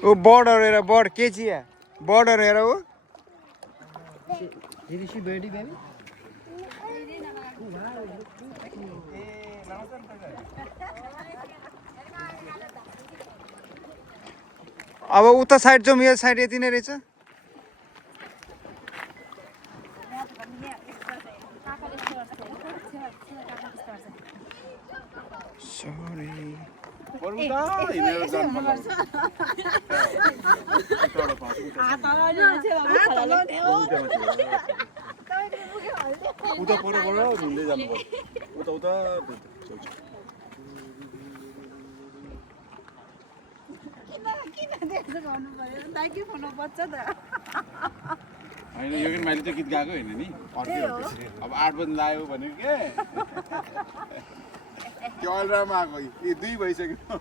ओ बर्डहरू हेर बर्ड के चिया बर्डहरू हेर हो अब उता साइड जाउँ यो साइड यति नै रहेछ उता पर झुन्दै जानु पर्यो उता उता होइन यो मैले त गीत गाएको होइन नि अब 8 बजी लाग्यो भने के त्यो अल्रामा आएको यी 2 भइसक्यो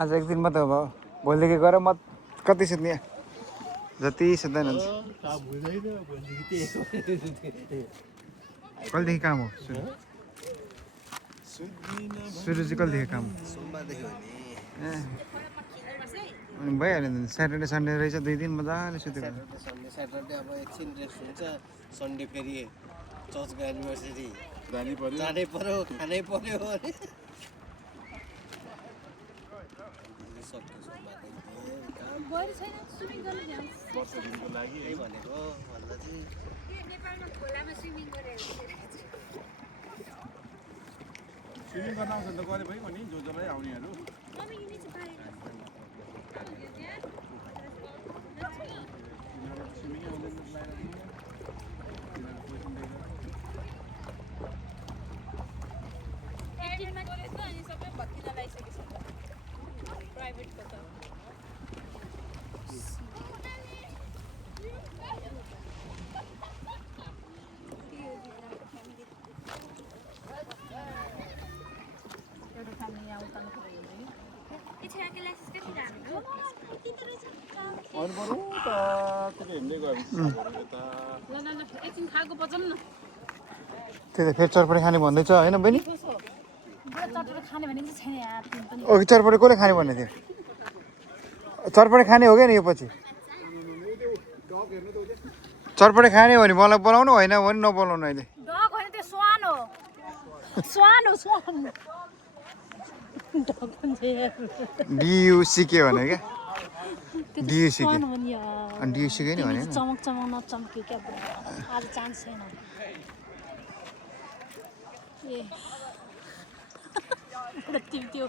आज एक दिन मात्र भयो भोलिदेखि गएर म कति सुत्ने जति सुत्दैन हुन्छ कहिलेदेखि काम हो सुरु चाहिँ कहिलेदेखि काम अनि भइहाल्यो नि स्याटरडे सन्डे रहेछ 2 दिन मजाले सुत्यो स्याटरडे अब एकछिन रेस्ट हुन्छ सन्डे फेरि चर्चको एनिभर्सरी जानै पर्यो जानै पर्यो खानै पर्यो अरे वर्षदिनको लागि यही भनेको भन्दा चाहिँ स्विमिङ गर्न आउँछ त गरे भइगयो नि जो जसलाई आउनेहरू अरू बरु त के हिँड्दै गयो एकछिन खाएको बजाउँ न त्यही त फेरि चटपटे खाने भन्दैछ होइन बहिनी चटपटे खाने भनेको चाहिँ छैन यार तिमी पनि अघि चटपटे कसले खाने भन्ने थियो चटपटे खाने हो क्या नि यो पछि चटपटे खाने हो भने मलाई बोलाउनु होइन भने नबोलाउनु अहिले डग होइन त्यो स्वान हो स्वान हो स्वान डग भन्छ डियुसिके भने क्या डियुसिके स्वान हो नि यार अनि डियुसिके नि भने चमक चमक नचम्क्यो क्या आज चान्स छैन ए तिमी त्यो